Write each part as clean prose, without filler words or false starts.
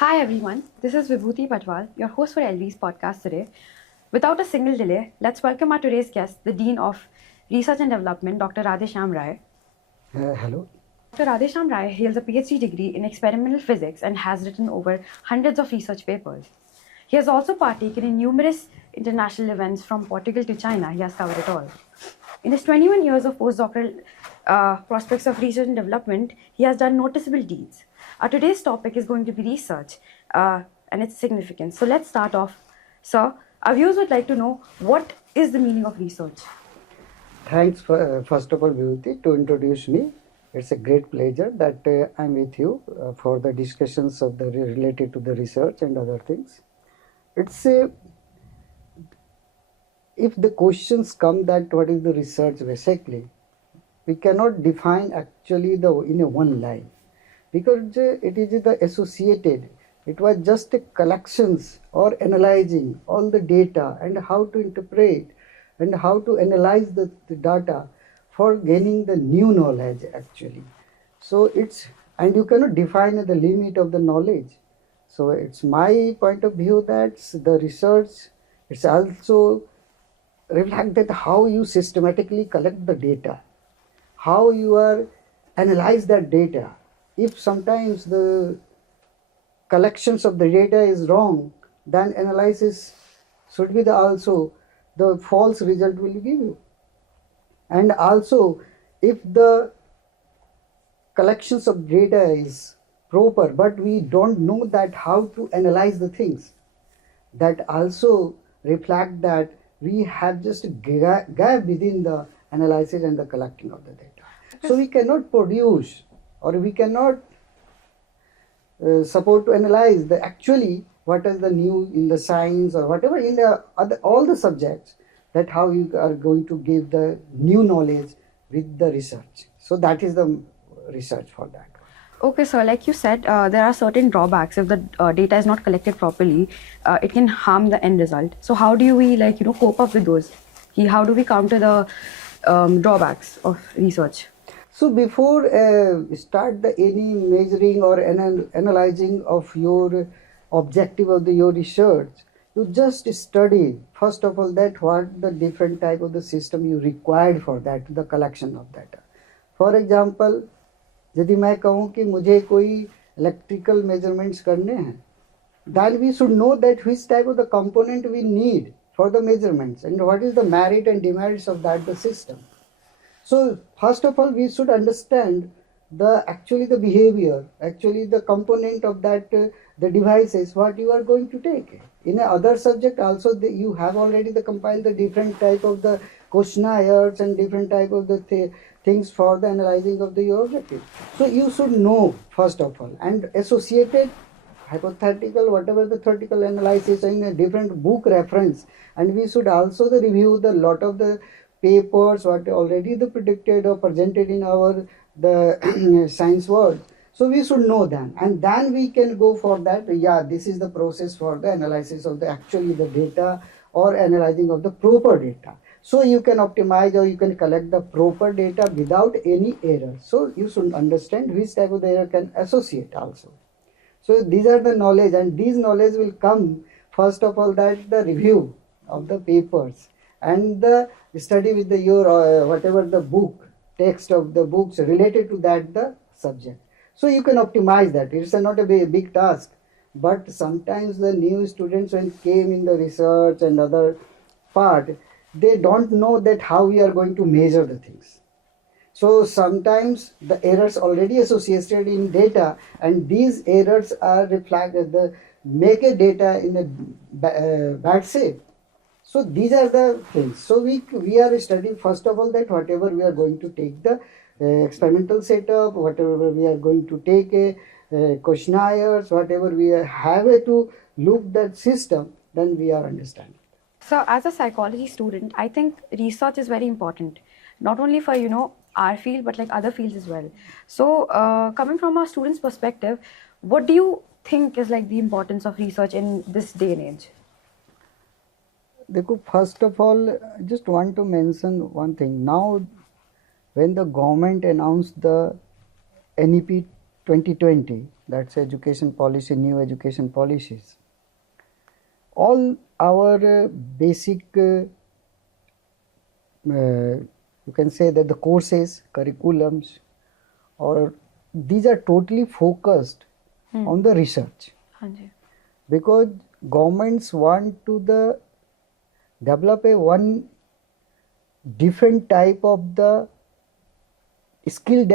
Hi everyone, this is Vibhuti Patwal, your host for LV's podcast today. Without a single delay, let's welcome our today's guest, the Dean of Research and Development, Dr. Radhesham Rai. Hello. Dr. Radhesham Rai holds a PhD degree in experimental physics and has written over hundreds of research papers. He has also partaken in numerous international events from Portugal to China. He has covered it all. In his 21 years of postdoctoral prospects of research and development, he has done noticeable deeds. Our today's topic is going to be research and its significance. So let's start off. Sir, our viewers would like to know what is the meaning of research? Thanks for, first of all, Vibhuti, to introduce me. It's a great pleasure that I'm with you for the discussions of the related to the research and other things. It's a if the questions come that what is the research basically, we cannot define actually the in a one line because it is the associated. It was just a collections or analyzing all the data and how to interpret and how to analyze the data for gaining the new knowledge actually. So it's and you cannot define the limit of the knowledge. So it's my point of view that the research it's also reflected how you systematically collect the data, how you are analyze that data. If sometimes the collections of the data is wrong, then analysis should be also the false result will give you. And also if the collections of data is proper but we don't know that how to analyze the things, that also reflect that we have just a gap within the analysis and the collecting of the data. So we cannot produce or we cannot support to analyze the actually what is the new in the science or whatever in the other, all the subjects, that how you are going to give the new knowledge with the research. So that is the research for that. Okay, so like you said, there are certain drawbacks. If the data is not collected properly, it can harm the end result. So how do we cope up with those? How do we counter the drawbacks of research? So before start the any measuring or analyzing of your objective of your research, you just study first of all that what the different type of the system you required for that the collection of data. For example, यदि मैं कहूँ कि मुझे कोई electrical measurements करने हैं, then we should know that which type of the component we need for the measurements and what is the merit and demerits of that the system. So first of all we should understand the actually the behavior, actually the component of that the devices what you are going to take. In a other subject also you have already the compiled the different type of the questionnaires and different type of the things for the analyzing of the objective. So you should know first of all and associated hypothetical whatever the theoretical analysis in a different book reference, and we should also the review the lot of the papers what already the predicted or presented in our the science world. So we should know them and then we can go for that. Yeah, this is the process for the analysis of the actually the data or analyzing of the proper data. So you can optimize or you can collect the proper data without any error. So you should understand which type of the error can associate also. So these are the knowledge, and these knowledge will come first of all that the review of the papers and the study with the your whatever the book text of the books related to that the subject. So you can optimize that. It's not a big task, but sometimes the new students when came in the research and other part, they don't know that how we are going to measure the things. So sometimes the errors already associated in data, and these errors are reflected the make a data in a bad shape. So these are the things. So we are studying first of all that whatever we are going to take the experimental setup, whatever we are going to take a questionnaires, whatever we have to look that system, then we are understanding. So as a psychology student, I think research is very important, not only for our field but like other fields as well. So coming from a student's perspective, what do you think is like the importance of research in this day and age? देखो, first of all, I just want to mention one thing. Now, when the government announced the NEP 2020, that's education policy, new education policies. All our basic, you can say that the courses, curriculums, or these are totally focused on the research, हाँ जी. because governments want to develop a one different type of the skill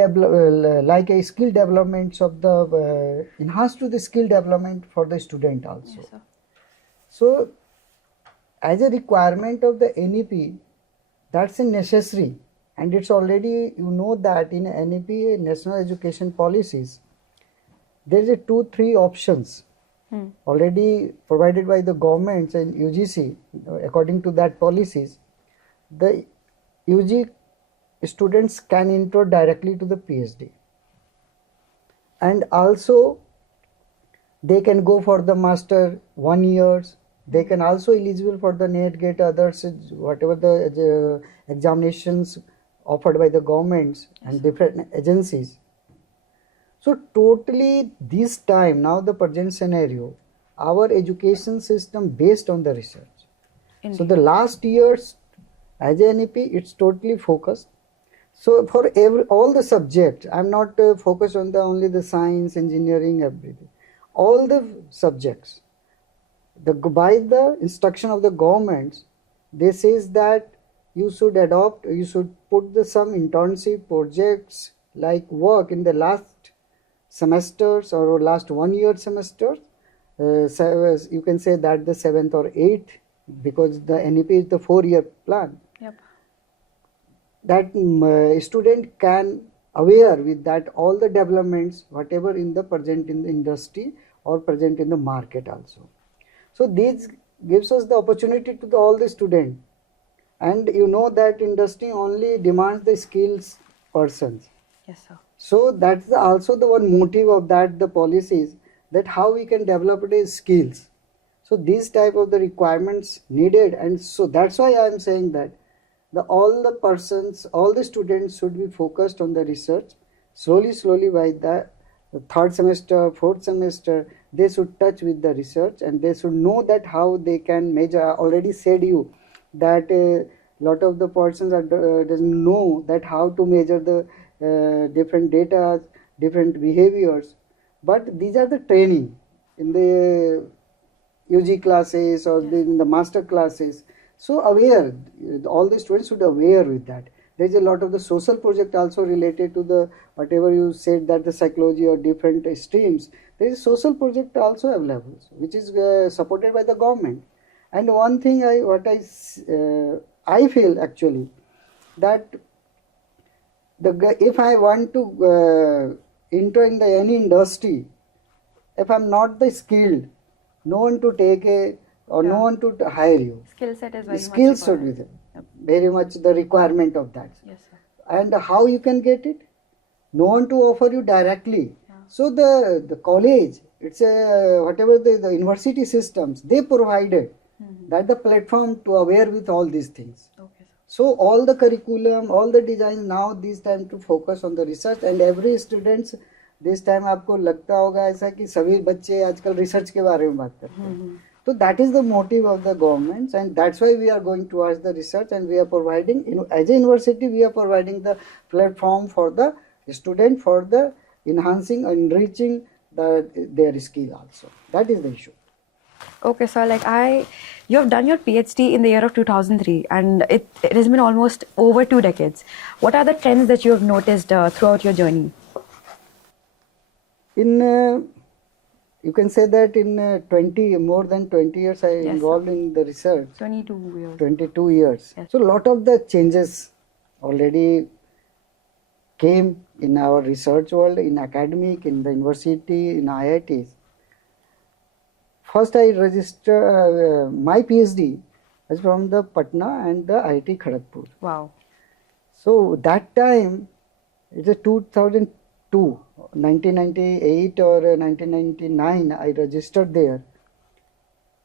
like a skill developments of the enhanced to the skill development for the student also. Yes, sir. So as a requirement of the NEP, that's a necessary, and it's already, you know that in NEP, national education policies, there's a 2-3 options already provided by the governments and UGC. According to that policies, the UG students can enter directly to the PhD, and also they can go for the master 1 years. They can also eligible for the NET, GATE, others, whatever the examinations offered by the governments and different agencies. So totally this time, now the present scenario, our education system based on the research. So the last years as a NEP, it's totally focused. So for all the subjects, I'm not focused on the only the science, engineering, everything. All the subjects, by the instruction of the governments, they says that you should adopt, you should put some internship projects like work in the last semesters or last 1 year semesters. You can say that the 7th or 8th, because the NEP is the 4-year plan. Yep. That student can aware with that all the developments whatever in the present in the industry or present in the market also. So this gives us the opportunity to all the student, and you know that industry only demands the skills persons. Yes, sir. So that's also the one motive of that the policies, that how we can develop the skills. So these type of the requirements needed, and so that's why I am saying that all the persons, all the students should be focused on the research. Slowly by the 3rd semester, 4th semester, they should touch with the research, and they should know that how they can measure. I already said you that a lot of the persons doesn't know that how to measure the different data, different behaviors. But these are the training in the UG classes or in the master classes. So aware, all the students should aware with that. There is a lot of the social project also related to the whatever you said, that the psychology or different streams. There is social project also available, which is supported by the government. And one thing I feel actually that if I want to enter in the any industry, if I'm not the skilled, no one to take no one to hire you. Skill set is very Skills much should be there. Very much the requirement of that. Yes, sir. And how you can get it? No one to offer you directly. Yeah. So the college, it's a whatever the university systems, they provided that the platform to aware with all these things. Okay, sir. So all the curriculum, all the design, now this time to focus on the research, and every students this time आपको लगता होगा ऐसा कि सभी बच्चे आजकल research के बारे में बात करते हैं. So that is the motive of the governments, and that's why we are going towards the research, and we are providing, as a university, we are providing the platform for the student for the enhancing, enriching their skill also. That is the issue. Okay, so you have done your PhD in the year of 2003, and it has been almost over 2 decades. What are the trends that you have noticed throughout your journey? You can say that in more than 20 years I Yes, involved in the research. 22 years. 22 years. Yes. So a lot of the changes already came in our research world, in academic, in the university, in IITs. First I registered my PhD is from the Patna and the IIT Kharagpur. Wow. So that time, it's a 2002, 1998 or 1999 I registered there.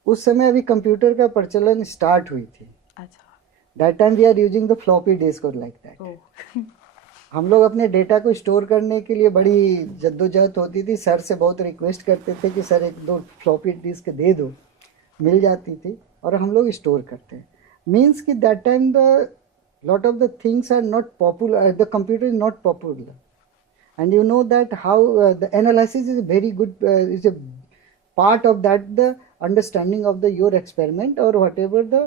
उस समय अभी computer का प्रचलन start हुई थी. अच्छा. That time we are using the floppy disk or like that. Oh. हम लोग अपने डेटा को स्टोर करने के लिए बड़ी जद्दोजहद होती थी, सर से बहुत रिक्वेस्ट करते थे कि सर एक दो फ्लॉपी डिस्क दे दो, मिल जाती थी और हम लोग स्टोर करते हैं. मीन्स कि that time the lot of the things are not popular, the computer is not popular, and you know that how the analysis is very good, is a part of that, the understanding of the your experiment or whatever the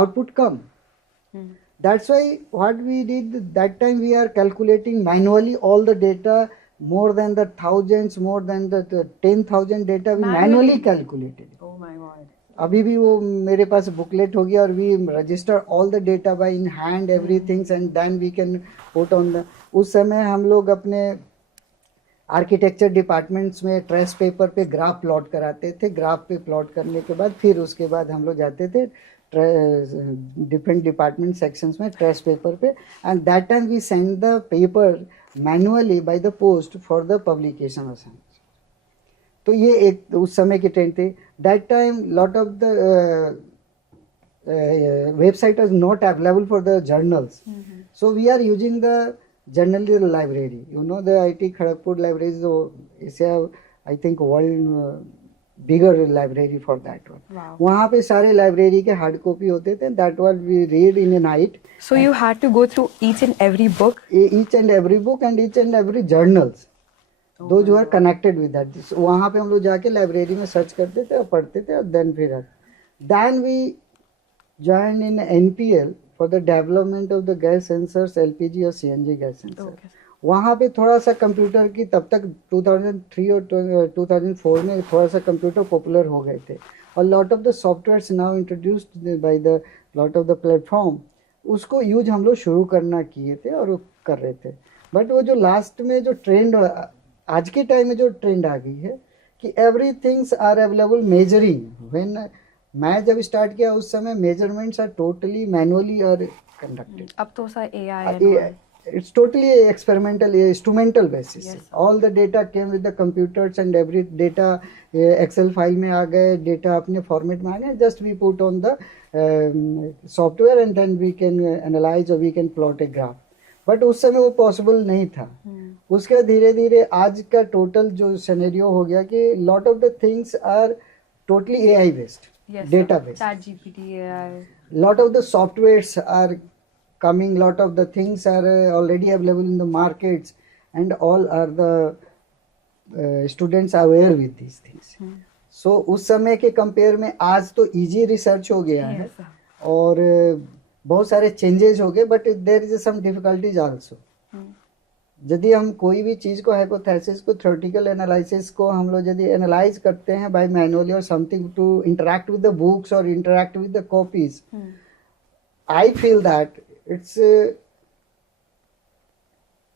output come. That's why what we did that time, we are calculating manually all the data, more than the thousands, more than the 10,000 data we manually calculated. Oh my god. अभी भी वो मेरे पास booklet हो गया और we register all the data by in hand everything and then we can put on the. उस समय हम लोग अपने आर्किटेक्चर डिपार्टमेंट्स में ट्रेस पेपर पे ग्राफ प्लॉट कराते थे. ग्राफ पे प्लॉट करने के बाद फिर उसके बाद हम लोग जाते थे डिफरेंट डिपार्टमेंट सेक्शंस में ट्रेस पेपर पे, and that time we send the paper manually by the post for the publication of science. तो ये एक उस समय की ट्रेंड थी. That time lot of the website is not available for the journals. So we are using the journal library. You know the IIT Kharagpur library is a, I think, world bigger library for that one. Wow. वहाँ पे सारे library के hard copy होते थे. That was we read in a night. So you had to go through each and every book? Each and every book and each and every journals. Those who are connected with that. So, वहाँ पे हम लोग जाके library में search करते थे और पढ़ते थे और then we joined in NPL for the development of the gas sensors, LPG और CNG gas sensor. Okay. वहाँ पे थोड़ा सा कंप्यूटर की तब तक 2003 और 2004 में थोड़ा सा कंप्यूटर पॉपुलर हो गए थे और lot of the softwares now introduced by the lot of the platform, उसको यूज हम लोग शुरू करना किए थे और वो कर रहे थे. बट वो जो लास्ट में जो ट्रेंड आज के टाइम में जो ट्रेंड आ गई है कि every things are available measuring. When मैं जब स्टार्ट किया उस समय मेजरमेंट्स आर टोटली मैनुअली और कंडक्टेड. अब तो सा AI it's totally experimental, instrumental basis. Yes. All the data came with the computers and every data Excel file में आ गए, data अपने format में आ गए. Just we put on the software and then we can analyze or we can plot a graph. But उस समय वो possible नहीं था. उसके धीरे धीरे आज का टोटल जो सिनेरियो हो गया कि lot of the things are totally AI based, data based. ChatGPT, AI. Lot of the softwares are coming, lot of the things are already available in the markets, and all are the students are aware with these things. So उस समय के compare में आज तो easy research हो गया है और बहुत सारे चेंजेस हो गए, but there is some difficulties also. यदि हम कोई भी चीज को, हाइपोथेसिस को, थ्योरेटिकल एनालिसिस को हम लोग यदि एनालाइज करते हैं बाय मैनुअली और something to interact with the books और interact with the copies, I feel that it's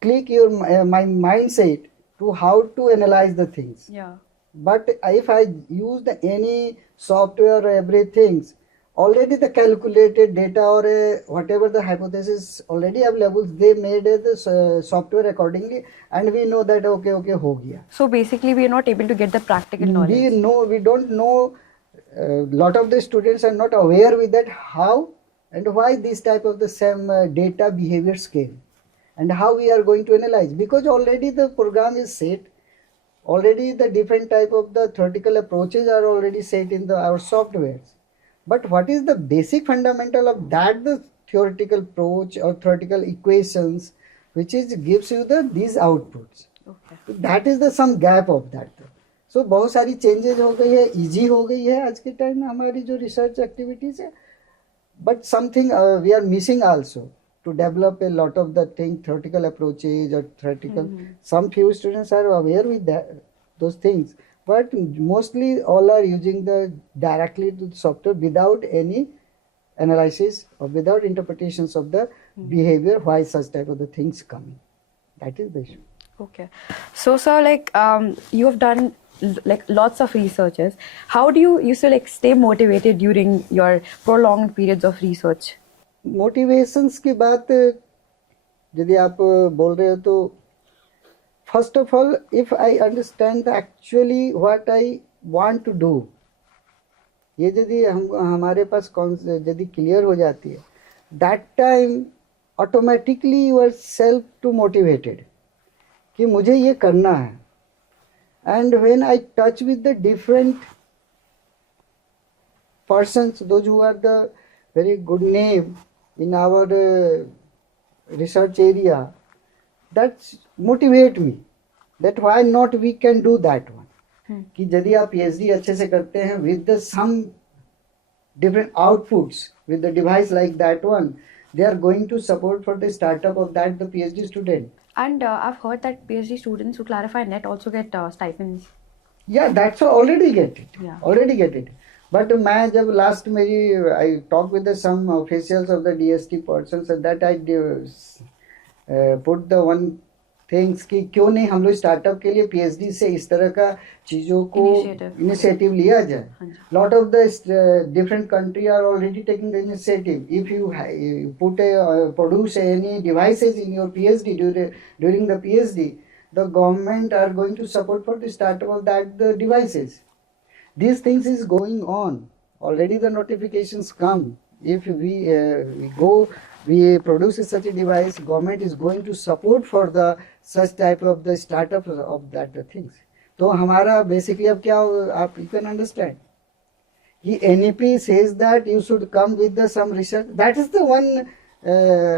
click your my mindset to how to analyze the things. Yeah. But if I use the any software or everything, already the calculated data or whatever the hypothesis already available, they made the software accordingly, and we know that okay हो गया. So basically we are not able to get the practical knowledge. We don't know. Lot of the students are not aware with that how and why this type of the same data behaviors came and how we are going to analyze, because already the program is set, already the different type of the theoretical approaches are already set in our softwares. But what is the basic fundamental of that, the theoretical approach or theoretical equations which is gives you these outputs. Okay. That is the some gap of that. So बहुत सारी changes हो गई है, easy हो गई है आज के टाइम में हमारी जो रिसर्च एक्टिविटीज है. But something we are missing also to develop a lot of the thing, theoretical approaches or theoretical. Some few students are aware with that, those things, but mostly all are using the directly to the software without any analysis or without interpretations of the behavior why such type of the things coming. That is the issue. Okay. So like you have done like lots of researches. How do you used to like stay motivated during your prolonged periods of research? Motivations की बात यदि आप बोल रहे हो तो first of all, if I understand actually what I want to do, ये यदि हम हमारे पास यदि क्लियर हो जाती है, that time automatically yourself to motivated कि मुझे ये करना है. And when I touch with the different persons, those who are the very good name in our research area, that motivate me that why not we can do that one. कि यदि आप PhD अच्छे से करते हैं with the some different outputs with the device like that one, they are going to support for the startup of that the PhD student. And I've heard that PhD students who clarify net also get stipends. Yeah, that's already get it. Yeah. Already get it. But मैं जब last मेरी I talk with the some officials of the DST persons that I put the one things कि क्यों नहीं हम लोग startup के लिए PhD से इस तरह का चीज़ों को इनिशिएटिव लिया जाए. Lot of the different country are already taking the initiative. If you put produce any devices in your PhD during the PhD, the government are going to support for the startup of that the devices. These things is going on. Already the notifications come. If we produce such a device, government is going to support for the such type of the startup of that the things. तो हमारा basically अब क्या आप you can understand कि NEP says that you should come with the some research. That is the one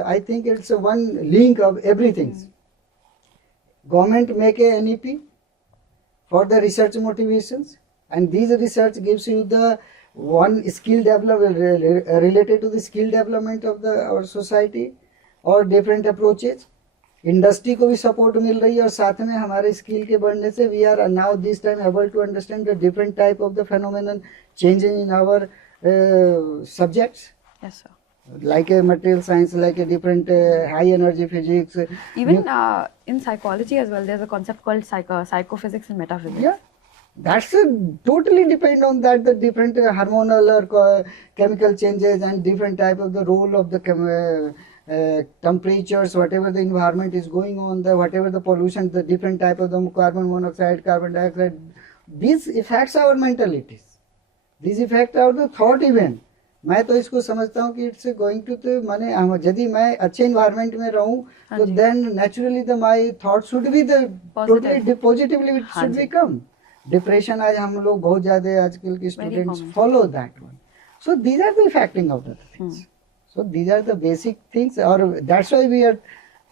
I think it's a one link of everything. Government make a NEP for the research motivations. And these research gives you the one skill development related to the skill development of the our society or different approaches. Industry को भी support मिल रही है और साथ में हमारे skill के बढ़ने से we are now this time able to understand the different type of the phenomenon changing in our subjects. Yes, sir. Like a material science, like a different high energy physics. Even in psychology as well, there's a concept called psychophysics and metaphysics. Yeah. That's totally depend on that the different hormonal or chemical changes and different type of the role of the temperatures, whatever the environment is going on, the whatever the pollution, the different type of the carbon monoxide, carbon dioxide. These affects our mentalities. These affect our the thought even. मैं तो इसको समझता हूँ कि it's going to तो माने यदि मैं अच्छे इन्वायरमेंट में रहूँ तो then naturally the my thought should be the totally positively it should be come. Depression आज हम लोग बहुत ज्यादा आजकल के students follow that one. So these are the effecting of the things. So these are the basic things और that's why we are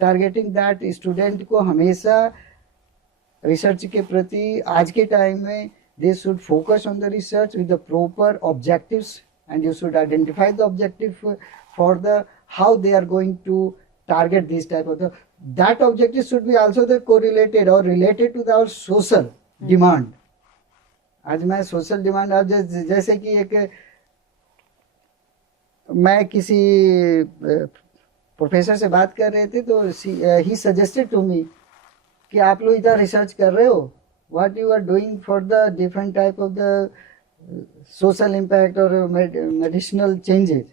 targeting that student को हमेशा रिसर्च के प्रति आज के टाइम में they should focus on the research with the proper objectives and you should identify the objective for the how they are going to target this type of the that objective should be also the correlated or related to our social demand. आज मैं social demand अब जैसे कि एक मैं किसी professor से बात कर रहे थे तो ही सजेस्टेड टू मी कि आप लोग इधर रिसर्च कर रहे हो, what you are doing for the different type of the social impact और मेडिसिनल चेंजेस.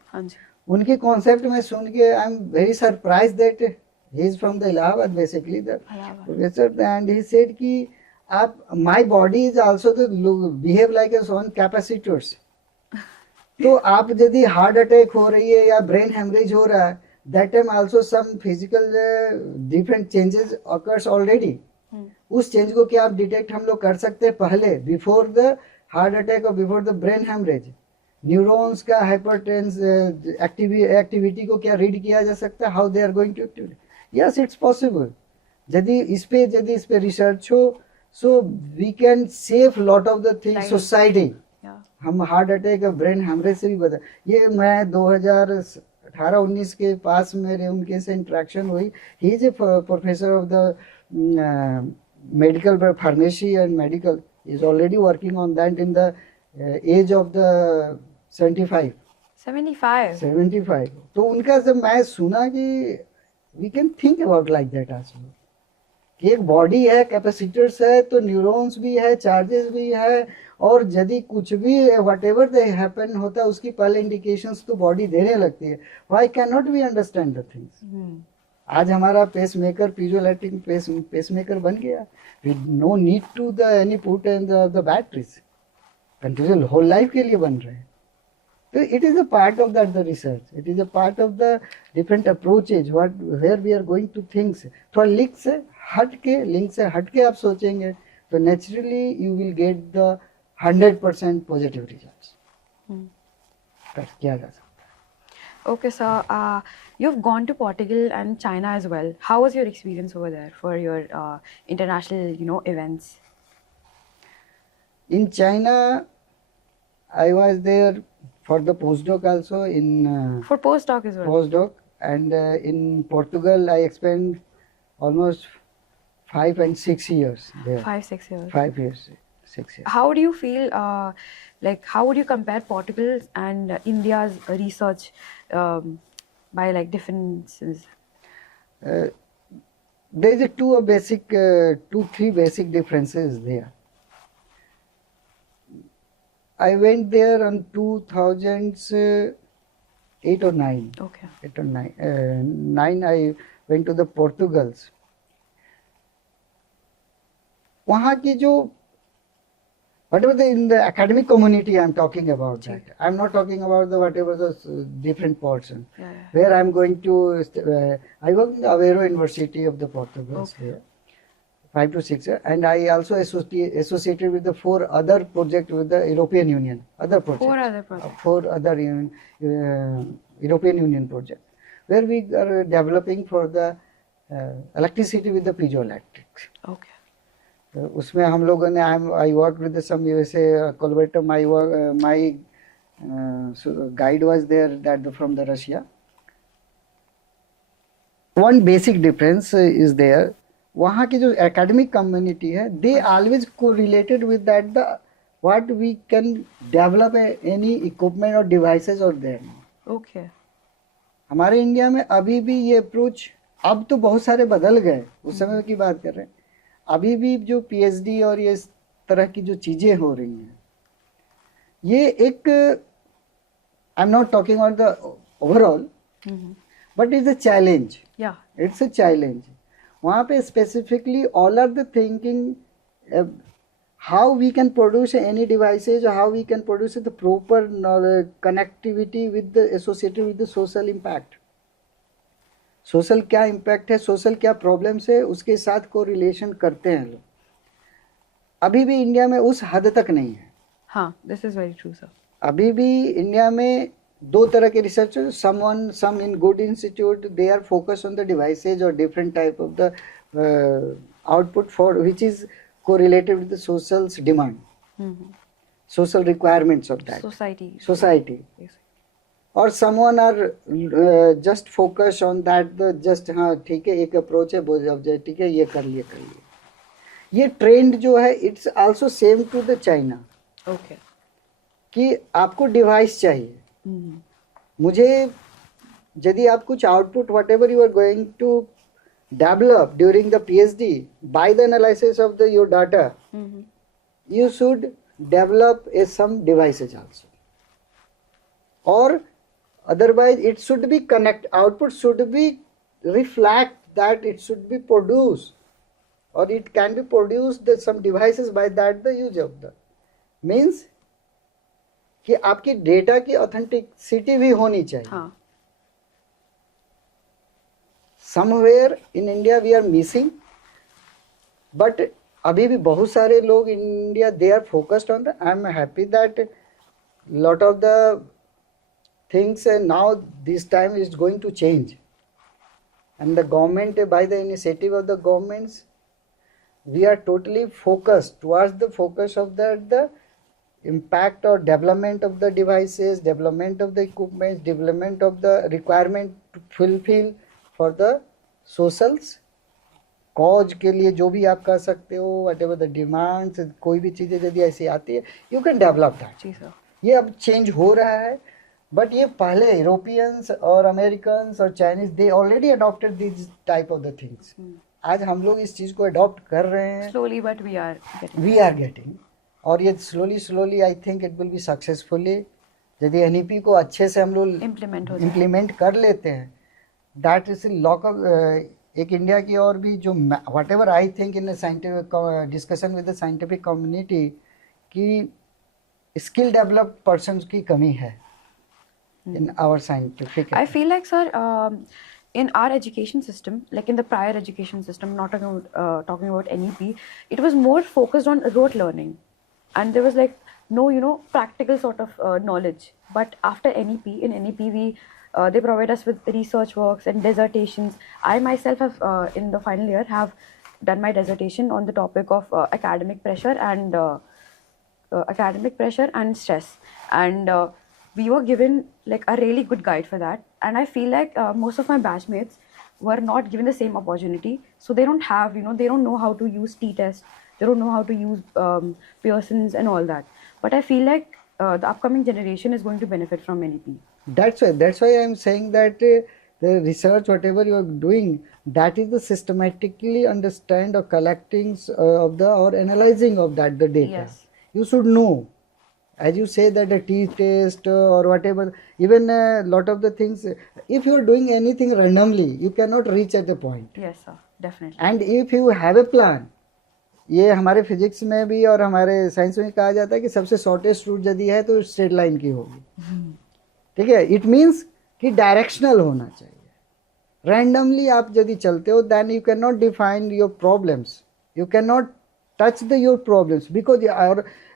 उनके कॉन्सेप्ट में सुन के I am very surprise that he is from the Allahabad basically the professor and he said कि आप my body is also the behave like a son capacitors. तो आप यदि हार्ट अटैक हो रही है या ब्रेन हेमरेज हो रहा है that time also some physical different changes occurs already. उस चेंज को क्या आप डिटेक्ट हम लोग कर सकते हैं पहले बिफोर द हार्ट अटैक और before the brain haemorrhage. Neurons का हाइपरटेंस एक्टिविटी को क्या रीड किया जा सकता है, how they are going to activate. Yes it's possible. यदि इस पे रिसर्च हो so we can save lot of the things society. हम हार्ट अटैक और ब्रेन हेमरेज से भी बता. ये मैं 2018-19 के पास मेरे उनके से इंटरेक्शन हुई. He is a professor of the medical pharmacy and medical. is already working on that in the age of the 75. तो उनका जब मैं सुना कि we can think about like that also कि एक बॉडी है, कैपेसिटर्स है, तो न्यूरॉन्स भी है, चार्जेस भी है, और यदि कुछ भी whatever the happen होता है उसकी पहले इंडिकेशंस तो बॉडी देने लगती है. why cannot we understand the things? आज हमारा pacemaker piezoelectric pacemaker बन गया. We no need to the any put and the batteries. Continual whole life के लिए बन रहे हैं. So it is a part of that the research. It is a part of the different approaches. Where we are going to things. थोड़ा link से हट के आप सोचेंगे तो naturally you will get the 100% positive results. किया जा सकता है. Okay, sir. You've gone to Portugal and China as well. How was your experience over there for your international, events? In China, I was there for the postdoc also in For postdoc as well. postdoc, and in Portugal I spent almost 5 and 6 years there. 5, 6 years. 5 years, 6 years. How do you feel, how would you compare Portugal and India's research by like differences? There is a two, three basic differences there. I went there on 2008 or 9. Okay. 8 or 9. 9 I went to the Portugals. वहाँ की जो whatever in the academic community I'm talking about that. I'm not talking about the whatever the different portion. Yeah. Where I'm going to, I work in the Aveiro University of the Portugal, Okay. 5 to 6 years, and I also associated with the 4 other projects with the European Union, other projects. 4 other projects. 4 other European Union projects, where we are developing for the electricity with the piezoelectrics. Okay. उसमें हम लोगों ने I worked with some USA collaborator. My guide was there that from the Russia. One basic difference is there. वहाँ की जो academic community है, they always correlated with that the what we can develop any equipment or devices or there. Okay. हमारे India में अभी भी ये approach, अब तो बहुत सारे बदल गए, उस समय की बात कर रहे हैं. अभी भी जो पीएचडी और ये इस तरह की जो चीजें हो रही हैं, ये एक I am not talking about the overall, but it's a challenge. Yeah. It's a challenge. वहाँ पे specifically all are the thinking how we can produce any devices, how we can produce the proper connectivity with the associated with the social impact. Social क्या impact है, social क्या problems है, उसके साथ को relation करते हैं लोग. अभी भी इंडिया में उस हद तक नहीं है. हाँ, this is very true sir. अभी भी इंडिया में 2 तरह के research, some in good institute they are focus on the devices और different type of the output for which is correlated with the socials demand, social requirements of that society. Yes. और someone are just focus on that the just हाँ ठीक है एक approach है ठीक है ये कर लिए. ये ट्रेंड जो है it's also same to the China. Okay. कि आपको डिवाइस चाहिए. मुझे यदि आप कुछ output whatever you are going to develop during the PhD by the analysis of the your data, you should develop some devices also, or otherwise it should be output should be reflect that it should be produced, or it can be produced some devices by that the use of the means कि आपकी data की authenticity भी होनी चाहिए. हाँ. Somewhere in India we are missing, but अभी भी बहुत सारे लोग in India they are focused on the. I am happy that lot of the things now this time is going to change, and the government by the initiative of the governments we are totally focused towards the focus of the impact or development of the devices, development of the equipment, development of the requirement to fulfill for the socials cause के लिए जो भी आप कर सकते हो, whatever the demands, कोई भी चीज़ें यदि ऐसी आती है you can develop that. जी सर. ये अब चेंज हो रहा है, बट ये पहले यूरोपियंस और अमेरिकन्स और Chinese they already adopted this type of the things. आज हम लोग इस चीज़ को अडॉप्ट कर रहे हैं. Slowly, but we are getting. और ये slowly I think it will be successfully. यदि एनईपी को अच्छे से हम लोग इम्प्लीमेंट कर लेते हैं, दैट इज लॉक ऑफ एक इंडिया की. और भी जो what ever I think in scientific discussion with the scientific community की स्किल डेवलप्ड पर्सन की कमी है. in our scientific. I feel like, sir, in our education system, like in the prior education system, not talking about NEP, it was more focused on rote learning, and there was like no, practical sort of knowledge. But after NEP, in NEP, they provide us with research works and dissertations. I myself have, in the final year, have done my dissertation on the topic of academic pressure and stress, and we were given like a really good guide for that. And I feel like most of my batchmates were not given the same opportunity, so they don't have, they don't know how to use t-test, they don't know how to use Pearson's and all that. But I feel like the upcoming generation is going to benefit from NEP. That's why I'm saying that the research, whatever you are doing, that is the systematically understand or collecting of the or analyzing of that the data. Yes. You should know, as you say that a t-test or whatever, even a lot of the things, if you are doing anything randomly, you cannot reach at a point. Yes, sir, definitely. And if you have a plan, ये हमारे physics में भी और हमारे science में कहा जाता है कि सबसे शॉर्टेस्ट रूट यदि है तो स्ट्रेट लाइन की होगी, ठीक है. इट मीन्स कि डायरेक्शनल होना चाहिए. रैंडमली आप यदि चलते हो, then you can not define your problems, you can not touch your problems, because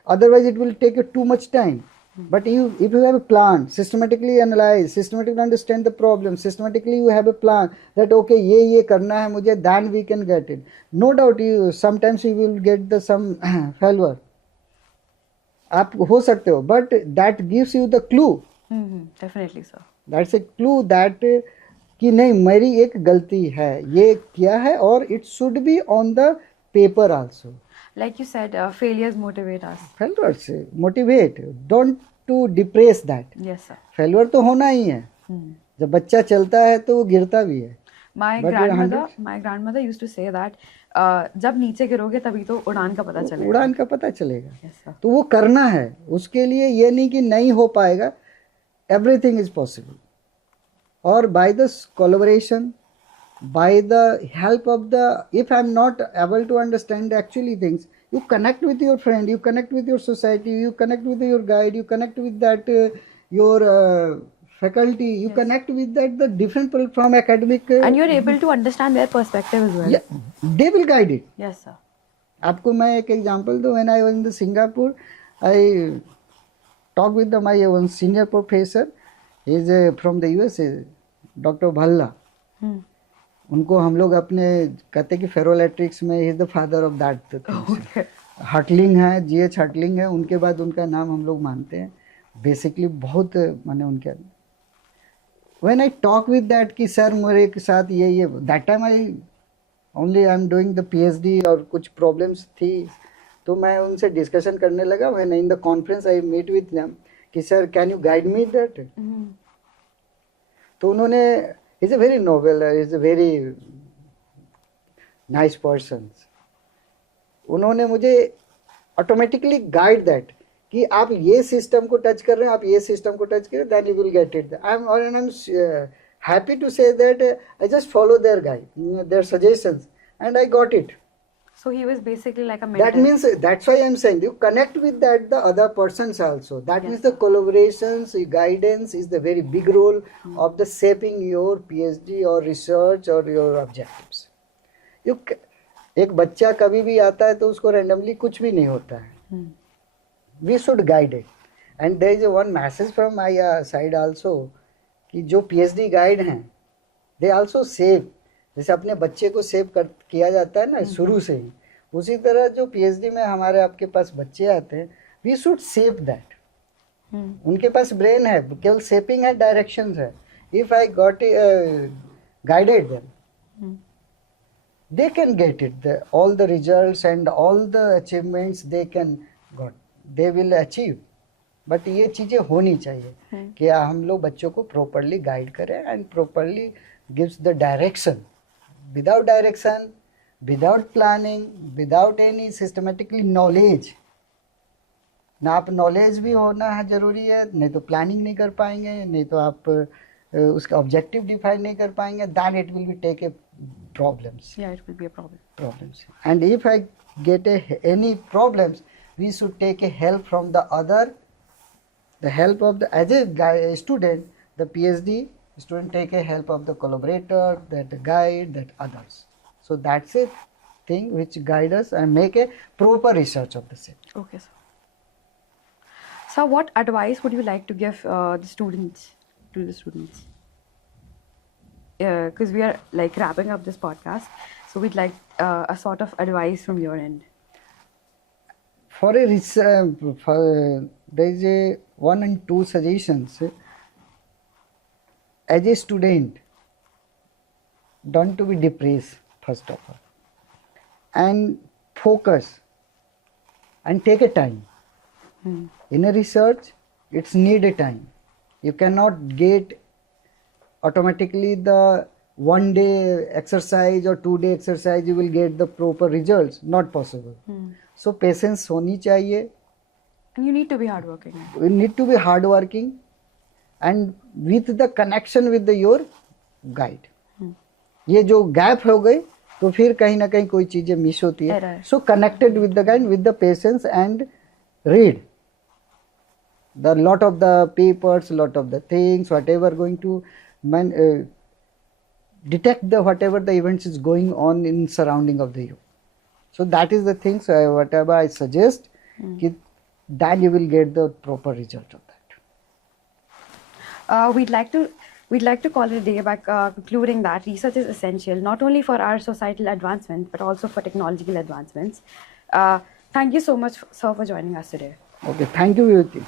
otherwise it will take you too much time. But if you have a plan, systematically analyze, systematically understand the problem, systematically you have a plan that okay ये करना है मुझे, then we can get it. No doubt you sometimes you will get the some failure, आप हो सकते हो, but that gives you the clue. Definitely, sir. That's a clue that कि नहीं मेरी एक गलती है, ये किया है, और it should be on the paper also. Like you said, failures motivate us. Failures motivate, don't to depress that. Yes, sir. Failure तो होना ही है. जब बच्चा चलता है तो वो गिरता भी है. My grandmother used to say that जब नीचे गिरोगे तभी तो उड़ान का पता चलेगा. उड़ान का पता चलेगा. Yes, sir. तो वो करना है, उसके लिए ये नहीं कि नहीं हो पाएगा. Everything is possible. और by this collaboration, by the help of the, if I'm not able to understand actually things, you connect with your friend, you connect with your society, you connect with your guide, you connect with that your faculty, you connect with that the different people from academic, and you're able to understand their perspective as well. yeah, they will guide it. Yes, sir. आपको मैं एक example दूं. when I was in the Singapore, I talked with my one senior professor. He is from the USA, Dr. Bhalla. उनको हम लोग अपने कहते हैं कि फेरोलैट्रिक्स में ही द फादर ऑफ दैट. हटलिंग है, GH हटलिंग है, उनके बाद उनका नाम हम लोग मानते हैं. बेसिकली बहुत माने उनके. When I talk with that कि सर मेरे के साथ ये that time I am doing the PhD और कुछ प्रॉब्लम्स थी, तो मैं उनसे डिस्कशन करने लगा. When in the conference I meet with them कि sir can you guide me that. तो उन्होंने, he's a very noble, he's a very nice person. उन्होंने मुझे ऑटोमेटिकली गाइड दैट कि आप ये सिस्टम को टच कर रहे हैं, आप ये सिस्टम को टच करें, then you will get it. I am happy to say that I just follow their guide, their suggestions, and I got it. So he was basically like a mentor. That means, that's why I'm saying you connect with that the other persons also. That means the collaborations, guidance is the very big role of the shaping your PhD or research or your objectives. एक बच्चा कभी भी आता है तो उसको randomly कुछ भी नहीं होता है. We should guide it. And there is one message from my side also कि जो PhD guide हैं, they also save. जैसे अपने बच्चे को सेव किया जाता है ना शुरू से ही, उसी तरह जो PhD में हमारे आपके पास बच्चे आते हैं, वी शुड सेव दैट. उनके पास ब्रेन है, केवल सेपिंग है, डायरेक्शंस है. If I got guided them, they can get it, all the results and all the achievements they can got, they will achieve. But ये चीज़ें होनी चाहिए कि हम लोग बच्चों को प्रॉपरली गाइड करें and properly gives the direction. Without direction, without planning, without any systematically knowledge, ना आप knowledge भी होना है ज़रूरी है, नहीं तो planning नहीं कर पाएंगे, नहीं तो आप उसका objective define नहीं कर पाएंगे, then it will be take a problems. Yeah, it will be a problem. Problems. And if I get any problems, we should take a help from the other, the help of the, as a student, the PhD student take a help of the collaborator, that guide, that others. So that's a thing which guide us and make a proper research of the same. Okay, sir. So, what advice would you like to give the students to the students? Because we are like wrapping up this podcast, so we'd like a sort of advice from your end. For a research, there is a 1 and 2 suggestions. As a student, don't to be depressed first of all, and focus and take a time. In a research, it's need a time. You cannot get automatically the 1 day exercise or 2 day exercise you will get the proper results. Not possible. So patience होनी चाहिए. And you need to be hardworking. We need to be hardworking and with the connection with your guide. ये जो gap हो गई तो फिर कहीं ना कहीं कोई चीजें मिस होती है. Error. So connected with the guide, with the patience and read the lot of the papers, lot of the things, whatever going to detect the whatever the events is going on in surrounding of the you. So that is the things whatever I suggest, then you will get the proper result of that. We'd like to call it a day by concluding that research is essential not only for our societal advancement but also for technological advancements. Thank you so much, sir, for joining us today. Okay, thank you, Vivati.